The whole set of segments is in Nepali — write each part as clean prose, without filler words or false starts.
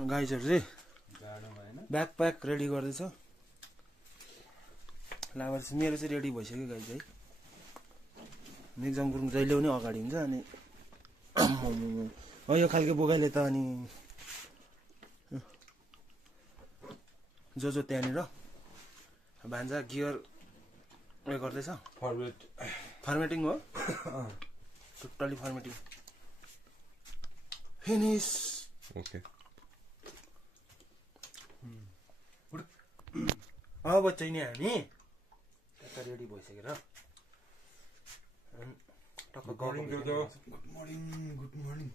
गाइजहरु चाहिँ ब्याकप्याक रेडी गर्दैछ। लाबर चाहिँ मेरो चाहिँ रेडी भइसक्यो गाइज है। एक्जाम गुरुङ जहिले पनि अगाडि हुन्छ अनि यो खालको बोकाइले त अनि जो त्यहाँनिर भान्जा गियर उयो गर्दैछ। फर्मेटिङ हो टोटली फर्मेटिङ फिनिश। ओके अब चाहिँ नि हामी यता रेडी भइसकेर गुड मर्निङ।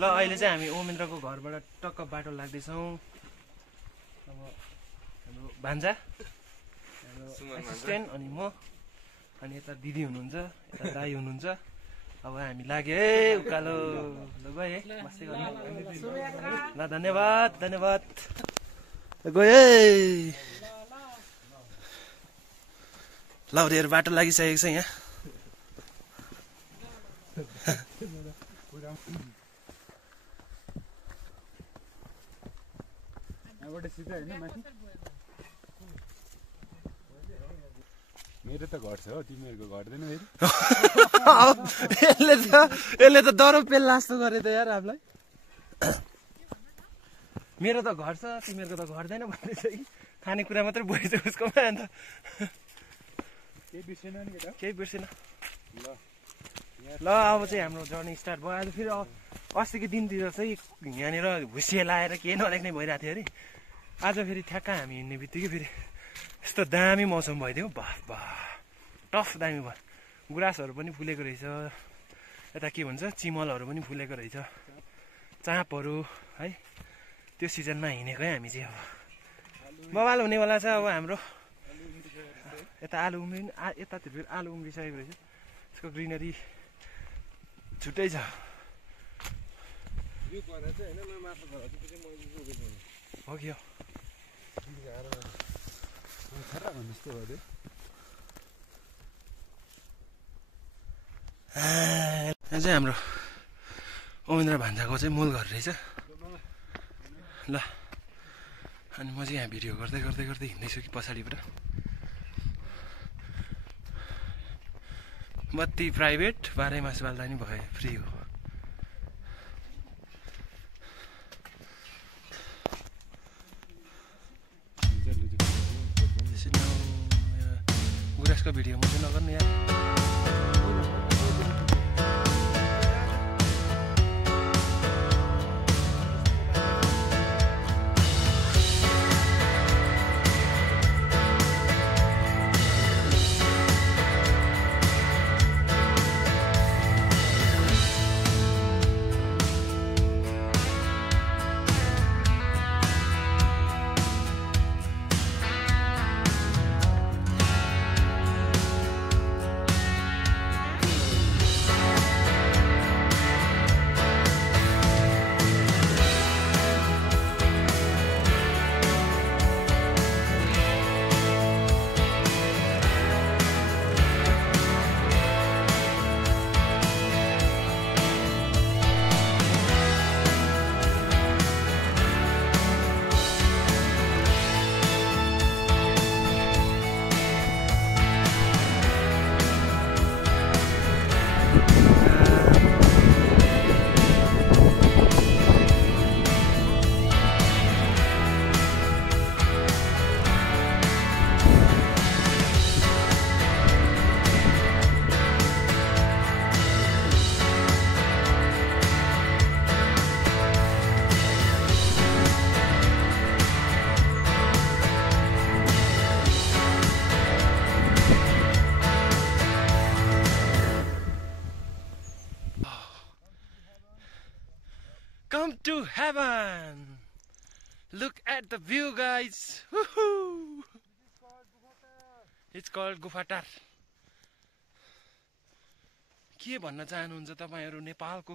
ल अहिले चाहिँ हामी ओमेन्द्रको घरबाट टक्क बाटो लाग्दैछौँ। अब हाम्रो भान्जा हाम्रो एसिस्टेन्ट अनि म अनि यता दिदी हुनुहुन्छ, यता दाई हुनुहुन्छ। अब हामी लाग्यो है उकालो। ल गयो है मस्ती गर्नु। ल धन्यवाद धन्यवाद। गयो है। लाउरेहरू बाटो लागिसकेको छ यहाँ। मेरो त घर छ हो, तिमीहरूको घट्दैन फेरि। यसले त डरो पेल्ला जस्तो गरे त यार हामीलाई। मेरो त घर छ तिमीहरूको त घट्दैन भन्दैछ कि खानेकुरा मात्रै बोकेछ उसकोमा। अन्त केही बिर्सेन। ल अब चाहिँ हाम्रो जर्नी स्टार्ट भयो। आज फेरि अस्तिको दिनतिर चाहिँ यहाँनिर भुसिया लाएर केही नदेख्ने भइरहेको थियो अरे। आज फेरि ठ्याक्क हामी हिँड्ने बित्तिकै फेरि यस्तो दामी मौसम भइदियो। बाफ बा टफ दामी भयो। गुराँसहरू पनि फुलेको रहेछ। यता के भन्छ चिमलहरू पनि फुलेको रहेछ। चाँपहरू है त्यो सिजनमा हिँडेको है हामी चाहिँ। अब बवाल हुनेवाला छ अब हाम्रो। यता आलु उम्रिनु यतातिर फेरि आलु उम्रिसकेको रहेछ। यसको ग्रिनरी छुट्टै छ। हो कि हो। यहाँ चाहिँ हाम्रो ओमेन्द्र भान्जाको चाहिँ मूल घर रहेछ। ल अनि म चाहिँ यहाँ भिडियो गर्दै गर्दै गर्दै हिँड्दैछु कि पछाडिबाट। बत्ती प्राइभेट 12 मास बाल्दा नि भयो फ्री हो। गुराँसको भिडियो म चाहिँ नगर्नु यार। Come to heaven. Look at the view, guys. Woohoo! It's called गुफाटार। के भन्न चाहनुहुन्छ तपाईहरु? नेपालको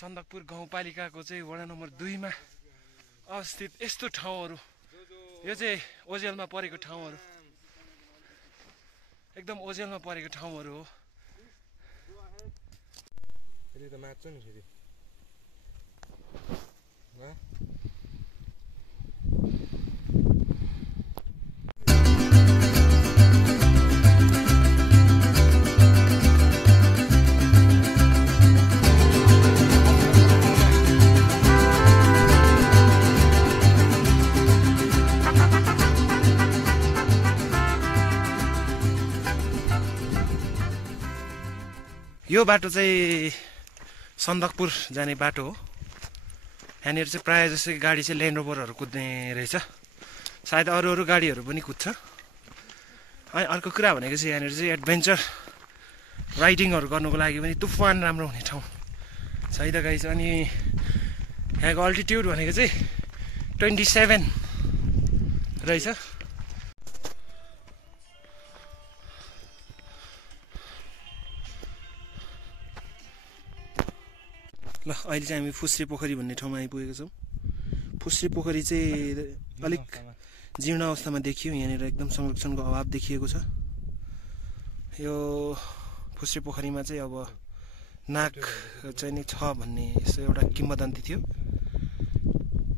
सन्दकपुर गाउँपालिकाको चाहिँ वडा नम्बर 2 मा अवस्थित यस्तो ठाउँहरु, यो चाहिँ ओजेलमा परेको ठाउँहरु, एकदम ओजेलमा परेको ठाउँहरु हो। यसले त मात्छ नि फेरि। यो बाटो चाहिँ सन्दकपुर जाने बाटो हो। यहाँनिर चाहिँ प्रायः जस्तो गाडी चाहिँ ल्यान्ड रोभरहरू कुद्ने रहेछ, सायद अरू गाडीहरू पनि कुद्छ। अनि अर्को कुरा भनेको चाहिँ यहाँनिर चाहिँ एडभेन्चर राइडिङहरू गर्नुको लागि पनि तुफान राम्रो हुने ठाउँ छ है त गाइस। अनि यहाँको अल्टिट्युड भनेको चाहिँ 27 रहेछ। ल अहिले चाहिँ हामी फुस्रे पोखरी भन्ने ठाउँमा आइपुगेको छौँ। फुस्रे पोखरी चाहिँ अलिक जीर्ण अवस्थामा देखियो, यहाँनिर एकदम संरक्षणको अभाव देखिएको छ। यो फुस्रे पोखरीमा चाहिँ अब नाग चाहिँ नि छ भन्ने यसो एउटा किम्वदन्ती थियो।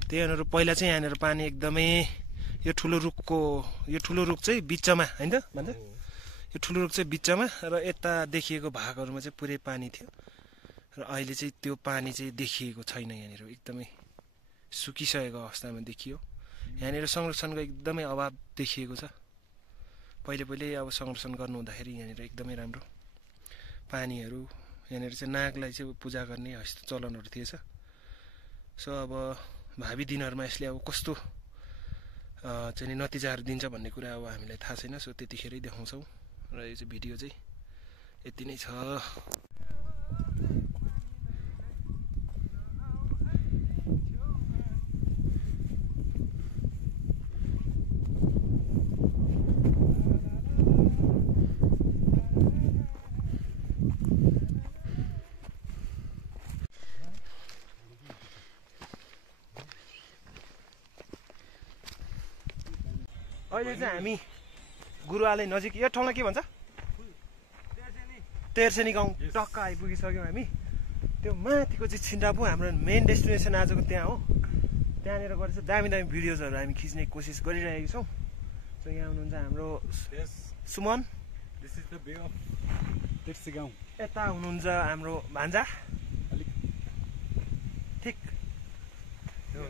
त्यही अनुरूप पहिला चाहिँ यहाँनिर पानी एकदमै यो ठुलो रुख चाहिँ बिचमा होइन त भन्छ, यो ठुलो रुख चाहिँ बिचमा र यता देखिएको भागहरूमा चाहिँ पुरै पानी थियो र अहिले चाहिँ त्यो पानी चाहिँ देखिएको छैन। यहाँनिर एकदमै सुकिसकेको अवस्थामा देखियो। यहाँनिर संरक्षणको एकदमै अभाव देखिएको छ। पहिले अब संरक्षण गर्नु हुँदाखेरि यहाँनिर एकदमै राम्रो पानीहरू, यहाँनिर चाहिँ नागलाई चाहिँ पूजा गर्ने यस्तो चलनहरू थिएछ। सो अब भावी दिनहरूमा यसले अब कस्तो चाहिँ नतिजाहरू दिन्छ भन्ने कुरा अब हामीलाई थाहा छैन। सो त्यतिखेरै देखाउँछौँ र यो चाहिँ भिडियो चाहिँ यति नै छ। अहिले चाहिँ हामी गुरुवाले नजिक यो ठाउँलाई के भन्छ, तेर्सेनी गाउँ टक्क आइपुगिसक्यौँ हामी। त्यो माथिको चाहिँ छिन्डापु हाम्रो मेन डेस्टिनेसन आजको त्यहाँ हो। त्यहाँनिर गएर चाहिँ दामी भिडियोजहरू हामी खिच्ने कोसिस गरिरहेको छौँ। सो यहाँ हुनुहुन्छ हाम्रो सुमन, यता हुनुहुन्छ हाम्रो भान्जा, ठिक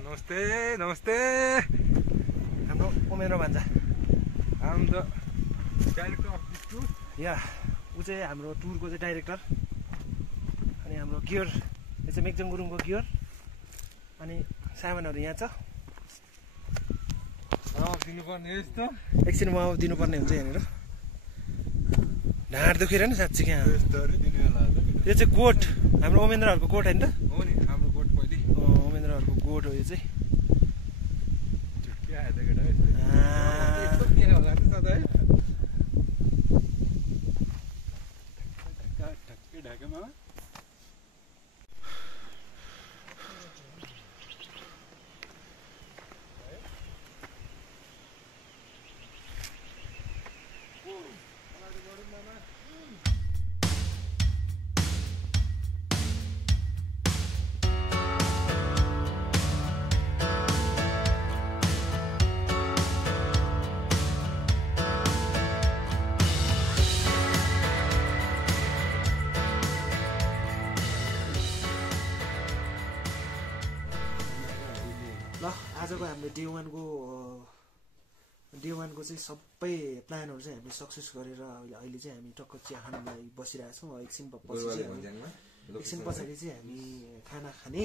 नमस्ते नमस्ते। हाम्रो उमेरो भान्जा या ऊ चाहिँ हाम्रो टुरको चाहिँ डाइरेक्टर। अनि हाम्रो गियर यो चाहिँ मेक्जङ गुरुङको गियर। अनि सामानहरू यहाँ छ, एकछिन उहाँ दिनुपर्ने हुन्छ। यहाँनिर ढाँड दुखेर नि साँच्ची क्या। यो चाहिँ गोठ, हाम्रो उमेन्द्रहरूको गोठ होइन त? उमेन्द्रहरूको गोठ हो यो चाहिँ। ल आजको हाम्रो डे वानको चाहिँ सबै प्लानहरू चाहिँ हामीले सक्सेस गरेर अहिले चाहिँ हामी टक्क चिया खानलाई बसिरहेको छौँ। एकछिन पछाडि चाहिँ हामी खाना खाने।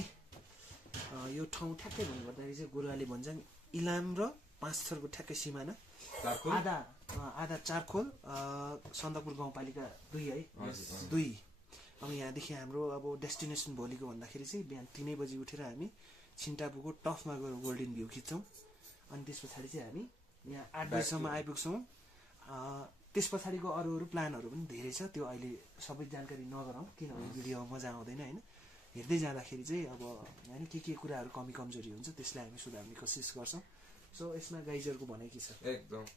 यो ठाउँ ठ्याक्कै भन्नुपर्दाखेरि चाहिँ गुरुवाले भन्छन् इलाम र पाँचथरको ठ्याक्कै सिमाना, आधा चारखोल सन्दकपुर गाउँपालिका 2 है 2। अब यहाँदेखि हाम्रो अब डेस्टिनेसन भोलिको भन्दाखेरि चाहिँ बिहान 3 बजी उठेर हामी छिन्टापुको टफमा गएर गोल्डन भ्यू खिच्छौँ। अनि त्यस पछाडि चाहिँ हामी यहाँ 8 बजीसम्म आइपुग्छौँ। त्यस पछाडिको अरू प्लानहरू पनि धेरै छ, त्यो अहिले सबै जानकारी नगरौँ किनभने भिडियोमा मजा आउँदैन होइन। हेर्दै जाँदाखेरि चाहिँ अब होइन के कुराहरू कमी कमजोरी हुन्छ त्यसलाई हामी सुधार्ने कोसिस गर्छौँ। सो यसमा गाइजहरूको भनाइ के छ? एकदम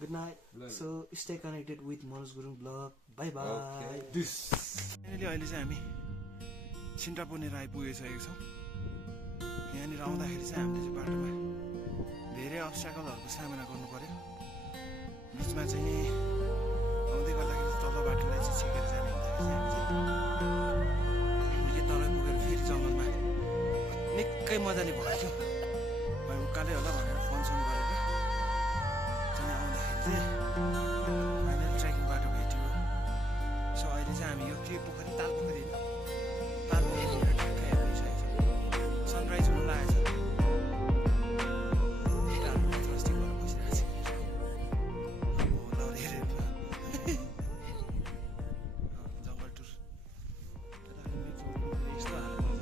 Good night. So stay connected with Manoj Gurung vlog. Bye bye. अहिले चाहिँ हामी छिन्टापुनेर आइपुगिसकेको छौँ। यहाँनिर आउँदाखेरि चाहिँ हामीले चाहिँ बाटोमा धेरै अब्स्ट्याकलहरूको सामना गर्नु पर्यो। बिचमा चाहिँ नि आउँदै गर्दाखेरि तल बाटोलाई चाहिँ छेकेर जाने हुँदाखेरि हामीले तल पुगेर फेरि जङ्गलमा निकै मजाले भयो। उकालै होला भनेर फोन गरेर त्यो पोखरी ताल पोखरी होइन ताल पोखरी ठ्याक्कै भइसकेको छ सनराइज हुन लागेको छ जङ्गल टुर यस्तो हालमा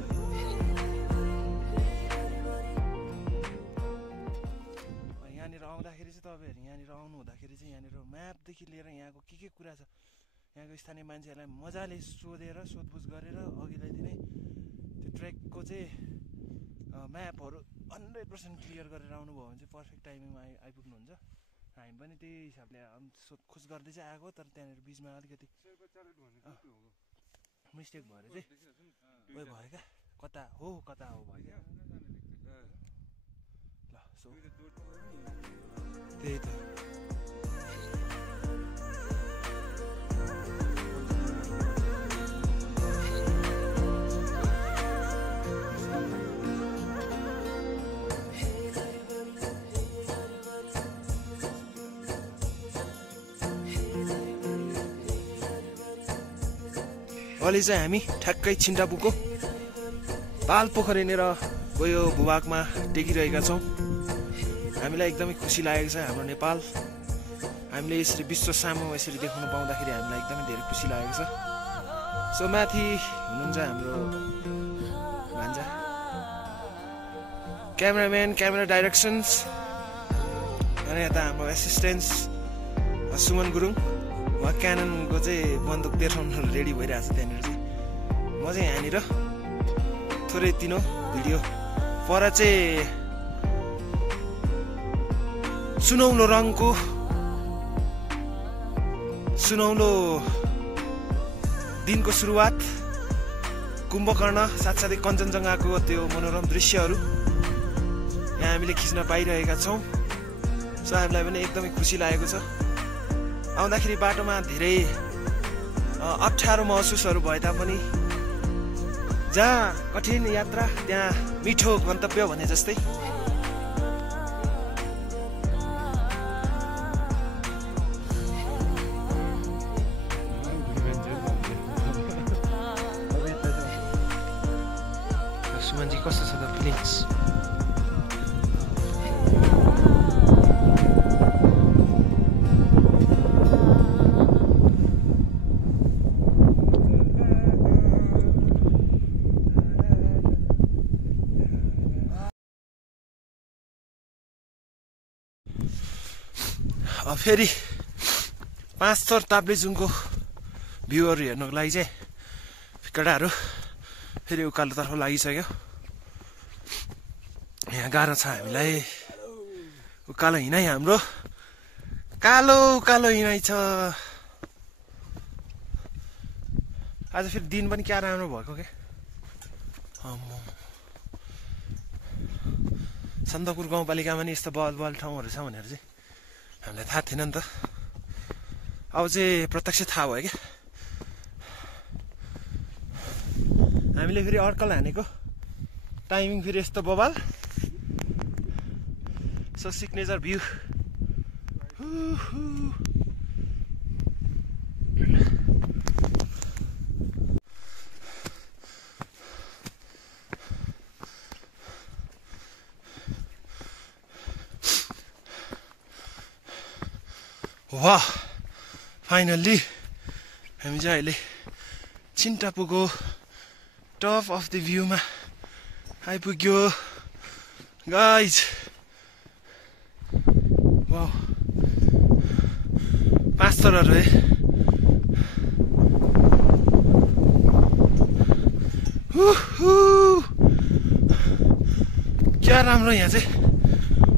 यहाँनिर आउँदाखेरि चाहिँ तपाईँहरू यहाँनिर आउनु हुँदाखेरि चाहिँ यहाँनिर म्यापदेखि लिएर यहाँको के कुरा छ यहाँको स्थानीय मान्छेहरूलाई मजाले सोधेर सोधपुछ गरेर अघिल्लै दिनै त्यो ट्रेकको चाहिँ म्यापहरू 100% क्लियर गरेर आउनुभयो भने चाहिँ पर्फेक्ट टाइमिङमा आइपुग्नुहुन्छ हामी पनि त्यही हिसाबले सोधखोज गर्दै चाहिँ आएको तर त्यहाँनिर बिचमा अलिकति मिस्टेक भएर चाहिँ उयो भयो क्या कता हो भयो क्या ल सो त्यही त अहिले चाहिँ हामी ठ्याक्कै छिन्टापुको ताल पोखरीनेर गयो भूभागमा टेकिरहेका छौँ हामीलाई एकदमै खुसी लागेको छ हाम्रो नेपाल हामीले यसरी विश्व सामु यसरी देखाउन पाउँदाखेरि हामीलाई एकदमै धेरै खुसी लागेको छ सो माथि हुनुहुन्छ हाम्रो भान्जा क्यामेराम्यान क्यामेरा डाइरेक्सन्स अनि यता हाम्रो एसिस्टेन्स सुमन गुरुङ उहाँ क्याननको चाहिँ बन्दुक देखाउन रेडी भइरहेको छ त्यहाँनिर चाहिँ म चाहिँ यहाँनिर थोरै तिनो भिडियो पर चाहिँ सुनौलो रङको सुनौलो दिनको सुरुवात कुम्भकर्ण साथसाथै कञ्चनजङ्घाको त्यो मनोरम दृश्यहरू यहाँ हामीले खिच्न पाइरहेका छौँ सो हामीलाई पनि एकदमै खुसी लागेको छ आउँदाखेरि बाटोमा धेरै अप्ठ्यारो महसुसहरू भए तापनि जहाँ कठिन यात्रा त्यहाँ मिठो गन्तव्य भने जस्तै सुमनजी कस्तो छ त फिलिङ्स फेरि 5 थर ताप्लेजुङको भ्यूहरू हेर्नको लागि चाहिँ केटाहरू फेरि उकालोतर्फ लागिसक्यो यहाँ गाह्रो छ हामीलाई उकालो हिँडाइ हाम्रो कालो उकालो हिँडाइ छ आज फेरि दिन पनि क्या राम्रो भएको के सन्दकपुर गाउँपालिकामा नि यस्तो बल ठाउँहरू छ भनेर चाहिँ हामीलाई थाहा थिएन नि त अब चाहिँ प्रत्यक्ष थाहा भयो क्या हामीले फेरि अड्कल हानेको टाइमिङ फेरि यस्तो बबाल सो सिग्नेचर भ्यू वाह फाइनल्ली हामी चाहिँ अहिले छिन्टापुको टप अफ द भ्यूमा आइपुग्यो गाइज वाह 5 थरहरू है क्या राम्रो यहाँ चाहिँ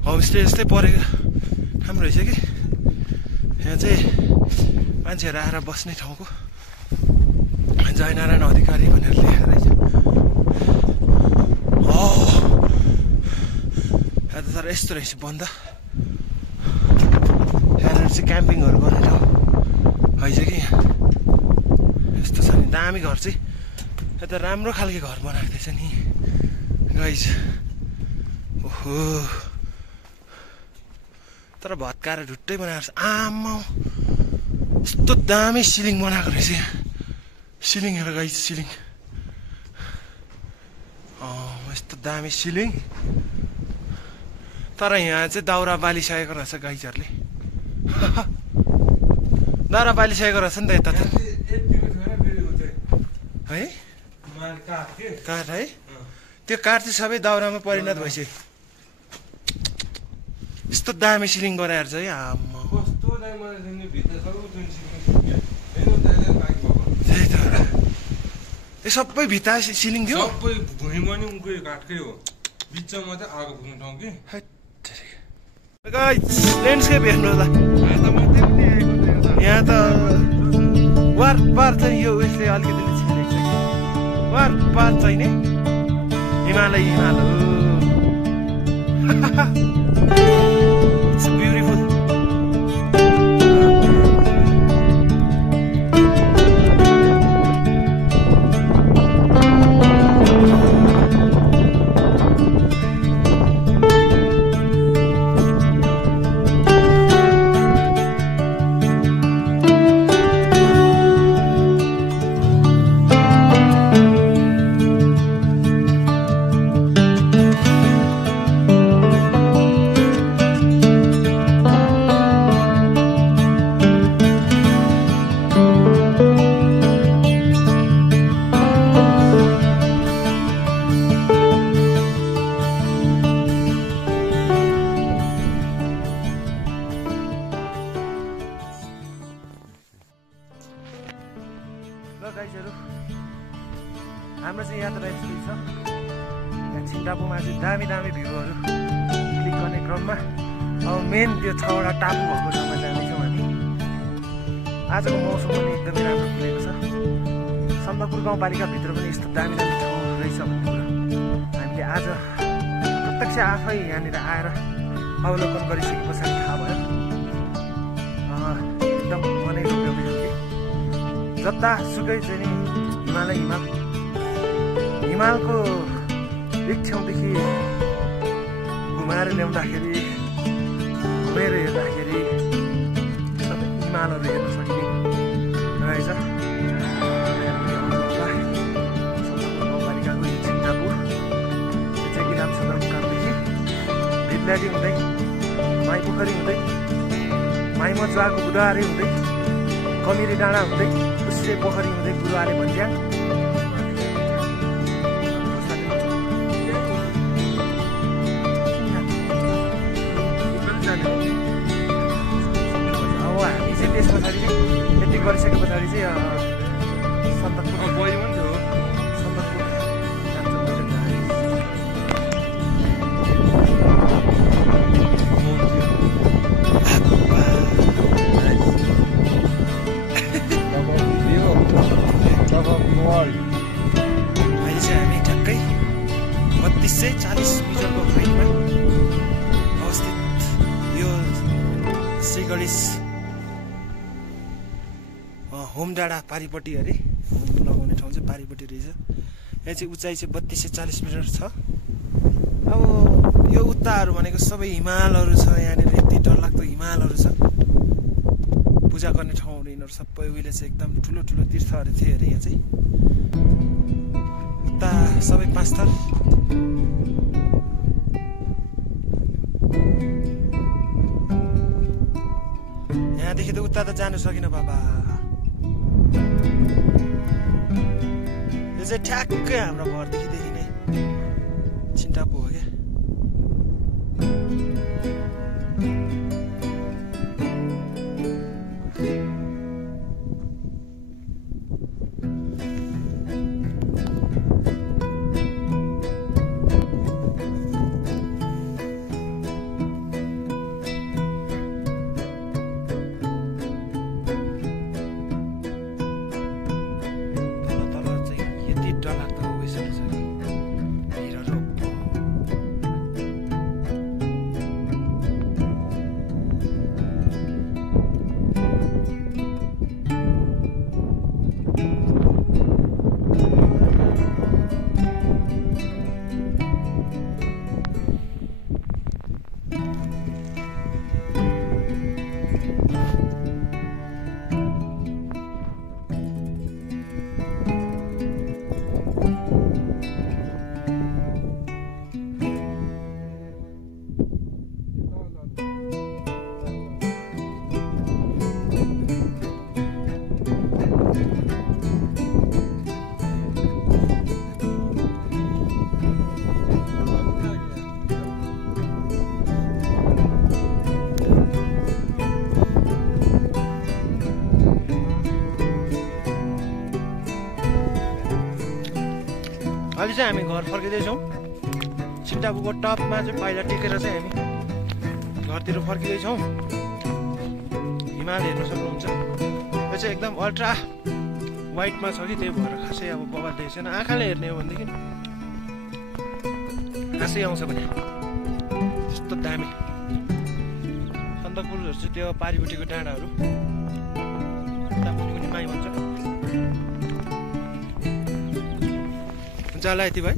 होमस्टे जस्तै परेको राम्रो रहेछ कि यहाँ चाहिँ मान्छेहरू आएर बस्ने ठाउँको जयनारायण अधिकारी भनेर लेखेको रहेछ यहाँ त तर यस्तो रहेछ बन्द यहाँनिर चाहिँ क्याम्पिङहरू गर्ने ठाउँ रहेछ कि यहाँ यस्तो छ नि दामी घर चाहिँ यता राम्रो खालको घर बनाएको थिएछ नि गाइज ओहो तर भत्काएर ढुट्टै बनाएको छ आमा यस्तो दामी सिलिङ बनाएको रहेछ यहाँ सिलिङ हेर गाइस सिलिङ यस्तो दामी सिलिङ तर यहाँ चाहिँ दाउरा बालिसकेको रहेछ गाइजहरूले दाउरा बालिसकेको रहेछ नि त यता त है काठ है त्यो काठ चाहिँ सबै दाउरामा परिणत भइसक्यो यस्तो दामी सिलिङ गराएर चाहिँ आम्मा त्यही त यो सबै भित्ता सिलिङ थियो सबै भुइँमा नि उनको काठकै हो बिचमा चाहिँ आगो पुग्ने ठाउँ कि ल्यान्डस्केप हेर्नुहोला यहाँ त वार पार चाहिँ यो उयसले अलिकति छिरेको छ वार पार चाहिँ नि हिमालय हिमालय इट्स ब्युटिफुल गाइजहरू हाम्रो चाहिँ यात्रा यस्तै छ यहाँ छिन्टापुमा चाहिँ दामी दामी भ्यूहरू क्लिक गर्ने क्रममा अब मेन त्यो 6 वटा टापु भएको ठाउँमा जाँदैछौँ हामी आजको मौसम पनि एकदमै राम्रो खुलेको छ सन्दकपुर गाउँपालिकाभित्र पनि यस्तो दामी दामी ठाउँहरू रहेछ भन्ने कुरा हामीले आज प्रत्यक्ष आफै यहाँनिर आएर अवलोकन गरिसके पछाडि थाहा भयो एकदम मनै रोक्यो जता सुकै चाहिँ नि हिमालको एक ठाउँदेखि घुमाएर ल्याउँदाखेरि घुमेर हेर्दाखेरि सबै हिमालहरू हेर्न सकिने रहेछ गाउँपालिकाको यो छिन्टापुर यो चाहिँ इलाम सदरमुकामदेखि भिल्लाडी हुँदै माइपोखरी हुँदै माइमजुवाको बुधबारे हुँदै कमिरी डाँडा हुँदै उसिरे पोखरी हुँदै गुरुवाले भन्ज्याङ अब हामी चाहिँ त्यस पछाडि चाहिँ यति गरिसके पछाडि चाहिँ सन्दकपुर बही पनि थियो सन्दकपुर अहिले चाहिँ हामी ठ्याक्कै 3240 मिटरको हाइटमा अवस्थित यो श्रीगणेश होम डाँडा पारिपट्टि अरे लगाउने ठाउँ चाहिँ पारिपट्टि रहेछ यहाँ चाहिँ उचाइ चाहिँ 3240 मिटर छ अब यो उत्ताहरू भनेको सबै हिमालहरू छ यहाँनिर यति डरलाग्दो हिमालहरू छ पूजा गर्ने ठाउँहरू यिनीहरू सबै उहिले चाहिँ एकदम ठुलो ठुलो तीर्थहरू थिए अरे यहाँ चाहिँ उता सबै 5 थर यहाँदेखि त उता त जानु सकिन बाबा यो चाहिँ ठ्याक्कै हाम्रो घरदेखि देखिने छिन्टापु हो क्या अहिले चाहिँ हामी घर फर्किँदैछौँ। सिन्टाबुको टपमा चाहिँ पहिला टेकेर चाहिँ हामी घरतिर फर्किँदैछौँ। हिमाल हेर्न सक्नुहुन्छ, यो चाहिँ एकदम अल्ट्रा वाइटमा छ कि त्यही भएर खासै अब बबाल देखेको छैन। आँखाले हेर्ने हो भनेदेखि खासै आउँछ भने त्यस्तो दामी। सन्दकपुरहरू चाहिँ त्यो पारिपट्टिको डाँडाहरू, उतापट्टिको निमाई भन्छ। हुन्छ होला यति भाइ।